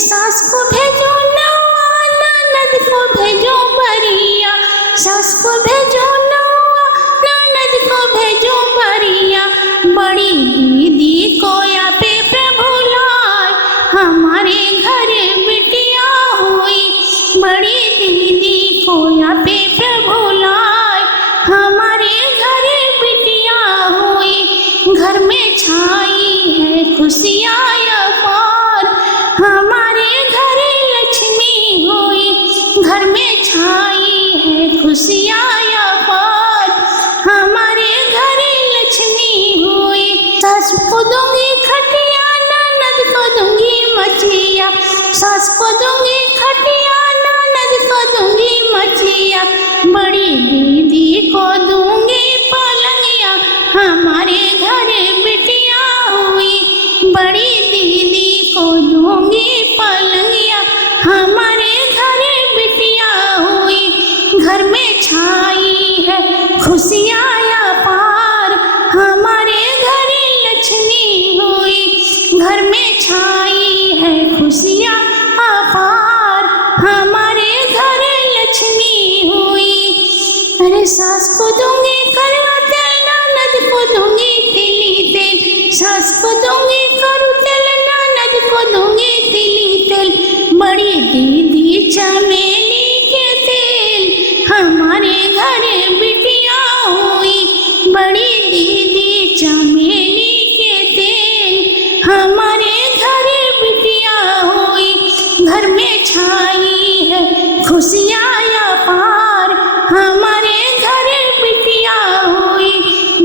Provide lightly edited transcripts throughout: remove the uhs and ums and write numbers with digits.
सास को भेजो नौआ, ननद को भेजो बरिया, सास को भेजो नौआ, ननद को भेजो बरिया। बड़ी दीदी को या पे प्रभु लाए, हमारे घर बिटिया हुई। बड़ी दीदी को या पे प्रभु लाए, हमारे घर बिटिया हुई। घर में छाई है खुशियाँ अपार, हमारे घर लक्ष्मी हुई। घर में छाई है खुशियाँ अपार, हमारे घर लक्ष्मी हुई। सास को दूंगी खटिया, ननद को दूंगी मछिया, सास को दूंगी खटिया, ननद को दूंगी मछिया। बड़ी दीदी को दूंगी पलंगिया, हमारे घर बिटिया हुई। बड़ी दीदी को दूंगी पलंगिया, हमारे घर बिटिया हुई। घर में छाई है खुशियाँ अपार, हमारे घर लक्ष्मी हुई। घर में छाई है खुशियाँ अपार, हमारे घर लक्ष्मी हुई। अरे सास को दूंगी करवा तेल, ननद को दूंगी तिली तेल, सास को दूंगी करू तेल, ननद को दूंगी तिली तेल। बड़ी दीदी चमेली के तेल, हमारे घर बिटिया हुई। बड़ी दीदी चमेली के तेल, हमारे घर बिटिया हुई। घर में छाई है खुशियाँ अपार, हमारे घर बिटिया हुई।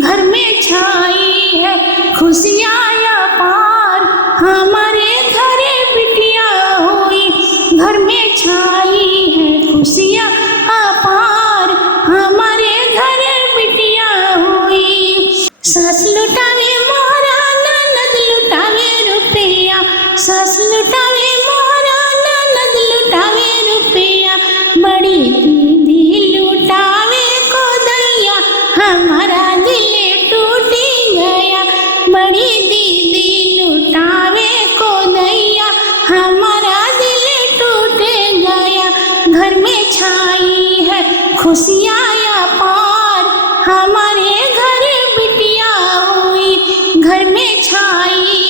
घर में छाई है खुशियाँ अपार, हमारे घर बिटिया हुई। घर में छाई है खुशियाँ अपार, हमारे घर बिटिया हुई। सास लुटावे मोहरा, ननद लुटावे रुपया, सास लुटावे मोहरा, ननद लुटावे रुपया। बड़ी दीदी लुटावे को दैया, हमारा दिल टूट गया। बड़ी दीदी लुटावे को दैया, हमारा दिल टूट गया। घर में छाई है खुशियाँ अपार, हमारे घर बिटिया हुई। घर में छाई